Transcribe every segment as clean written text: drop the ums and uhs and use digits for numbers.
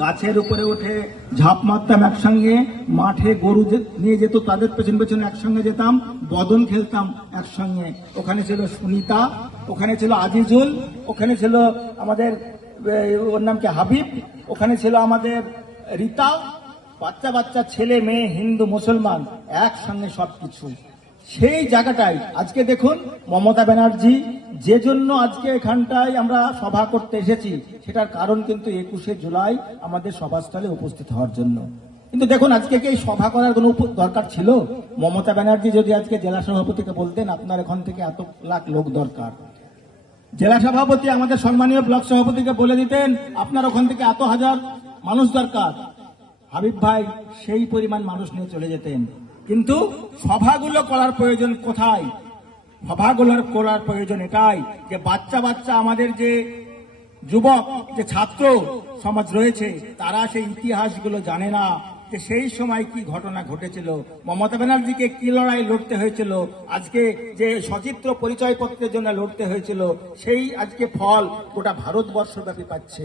গাছের উপরে উঠে ঝাঁপ মারতাম একসঙ্গে, মাঠে গরু নিয়ে যেত তাদের পেছন পেছন একসঙ্গে যেতাম, বদন খেলতাম একসঙ্গে। ওখানে ছিল সুনিতা, ওখানে ছিল আজিজুল, ওখানে ছিল আমাদের ওর নাম কি হাবিব, ওখানে ছিল আমাদের রীতা, বাচ্চা বাচ্চা ছেলে মেয়ে হিন্দু মুসলমান একসঙ্গে সবকিছু। সেই জায়গাটাই আজকে দেখুন মমতা ব্যানার্জি যে জন্য আজকে এখানটায় আমরা সভা করতে এসেছি, সেটার কারণ কিন্তু 21শে জুলাই আমাদের সভাস্থলে উপস্থিত হওয়ার জন্য। কিন্তু দেখুন আজকে কি এই সভা করার কোনো দরকার ছিল? মমতা ব্যানার্জি যদি আজকে জেলা সভাপতিকে বলতেন আপনার এখান থেকে এত লাখ লোক দরকার, জেলা সভাপতি আমাদের সম্মানীয় ব্লক সভাপতিকে বলে দিতেন আপনার ওখান থেকে এত হাজার মানুষ দরকার, হাবিব ভাই সেই পরিমাণ মানুষ নিয়ে চলে যেতেন। কিন্তু সভাগুলো করার প্রয়োজন কোথায়? সভাগুলোর করার প্রয়োজন এটাই যে বাচ্চা বাচ্চা আমাদের যে যুবক যে ছাত্র সমাজ রয়েছে তারা সেই ইতিহাসগুলো জানে না, যে সেই সময় কি ঘটনা ঘটেছিল, মমতা ব্যানার্জিকে কি লড়াই লড়তে হয়েছিল, আজকে যে সচিত্র পরিচয়পত্রের জন্য লড়তে হয়েছিল, সেই আজকে ফল গোটা ভারতবর্ষব্যাপী পাচ্ছে।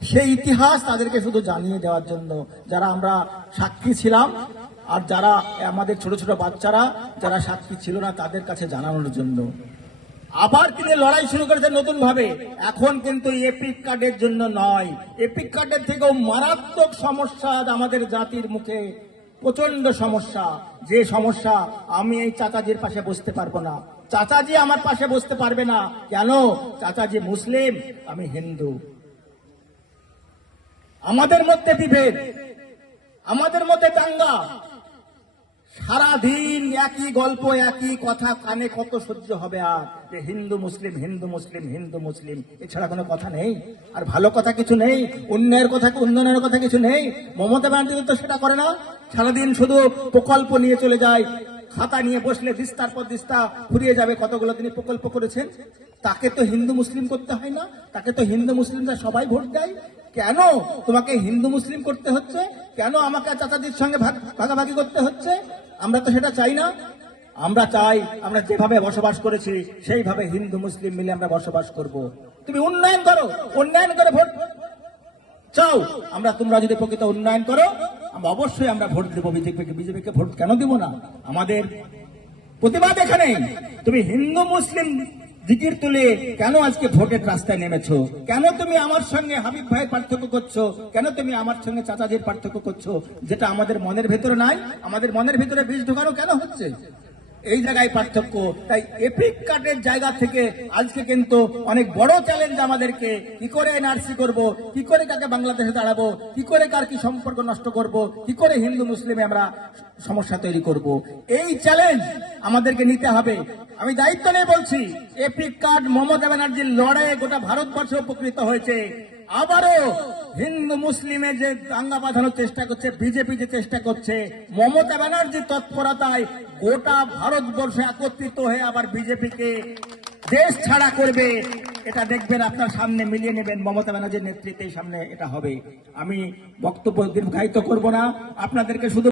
সেই ইতিহাস তাদেরকে শুধু জানিয়ে দেওয়ার জন্য, যারা আমরা সাক্ষী ছিলাম আর যারা আমাদের ছোট ছোট বাচ্চারা যারা সাক্ষী ছিল না তাদের কাছে জানানোর জন্য। আবার তিনি লড়াই শুরু করেছেন নতুন ভাবে। এখন কিন্তু এপিক কার্ডের জন্য নয়, এপিক কার্ডের থেকেও মারাত্মক সমস্যা আমাদের জাতির মুখে, প্রচন্ড সমস্যা। যে সমস্যা আমি এই চাচাজির পাশে বসতে পারবো না, চাচাজি আমার পাশে বসতে পারবে না। কেন? চাচাজি মুসলিম, আমি হিন্দু। আমাদের মধ্যে বিভেদ, আমাদের মধ্যে দাঙ্গা, সারাদিন একই গল্প একই কথা, কানে কত সহ্য হবে আর? যে হিন্দু মুসলিম হিন্দু মুসলিম হিন্দু মুসলিম, এছাড়া কোনো কথা নেই, আর ভালো কথা কিছু নেই, উন্নয়নের কথা কিছু নেই। মমতা ব্যানার্জি তো সেটা করে না, সারাদিন শুধু প্রকল্প নিয়ে চলে যায়, খাতা নিয়ে বসলে দিস্তার পর দিস্তা ফুরিয়ে যাবে কতগুলো তিনি প্রকল্প করেছেন। তাকে তো হিন্দু মুসলিম করতে হয় না, তাকে তো হিন্দু মুসলিমরা সবাই ভোট দেয়। কেন তোমাকে হিন্দু মুসলিম করতে হচ্ছে? কেন আমাকে চাচাজির সঙ্গে ভাগাভাগি করতে হচ্ছে? আমরা তো সেটা চাই না। আমরা চাই আমরা যেভাবে বসবাস করেছি সেইভাবে হিন্দু মুসলিম মিলে আমরা বসবাস করব। তুমি উন্নয়ন করো, উন্নয়ন করে ভোট চাও। তোমরা যদি প্রকৃত উন্নয়ন করো অবশ্যই আমরা ভোট দেবো বিজেপিকে। বিজেপিকে ভোট কেন দিব না? আমাদের প্রতিবাদ এখানে। তুমি হিন্দু মুসলিম জিকির তুলে কেন আজকে ভোটের রাস্তায় নেমেছো? কেন তুমি আমার সঙ্গে হাবিব ভাইয়ের পার্থক্য করছো? কেন তুমি আমার সঙ্গে চাচাজির পার্থক্য করছো? যেটা আমাদের মনের ভেতরে নাই, আমাদের মনের ভিতরে বীজ ঢোকানো কেন হচ্ছে? এই জায়গায় পার্থক্য। তাই এপিক কার্ডের জায়গা থেকে আজকে কিন্তু অনেক বড় চ্যালেঞ্জ আমাদেরকে। কি করে এনআরসি করব, কি করে কাকে বাংলাদেশে দাঁড়াবো, কি করে কার কি সম্পর্ক নষ্ট করব, কি করে হিন্দু মুসলিমে আমরা সমস্যা তৈরি করব, এই চ্যালেঞ্জ আমাদেরকে নিতে হবে। আমি দায়িত্ব নিয়ে বলছি, এপিক কার্ড মমতা ব্যানার্জির লড়াইয়ে গোটা ভারতবর্ষ উপকৃত হয়েছে। আবারও হিন্দু মুসলিমে যে দাঙ্গা বাঁধানোর চেষ্টা করছে বিজেপি, যে চেষ্টা করছে মমতা ব্যানার্জির তৎপরতায় গোটা ভারতবর্ষ একত্রিত হয়ে আবার বিজেপিকে দেশ ছাড়া করবে। এটা দেখবেন, আপনার সামনে মিলিয়ে নেবেন, মমতা ব্যানার্জির নেতৃত্বের সামনে এটা হবে। আমি বক্তব্য দীর্ঘায়িত করব না, আপনাদেরকে শুধু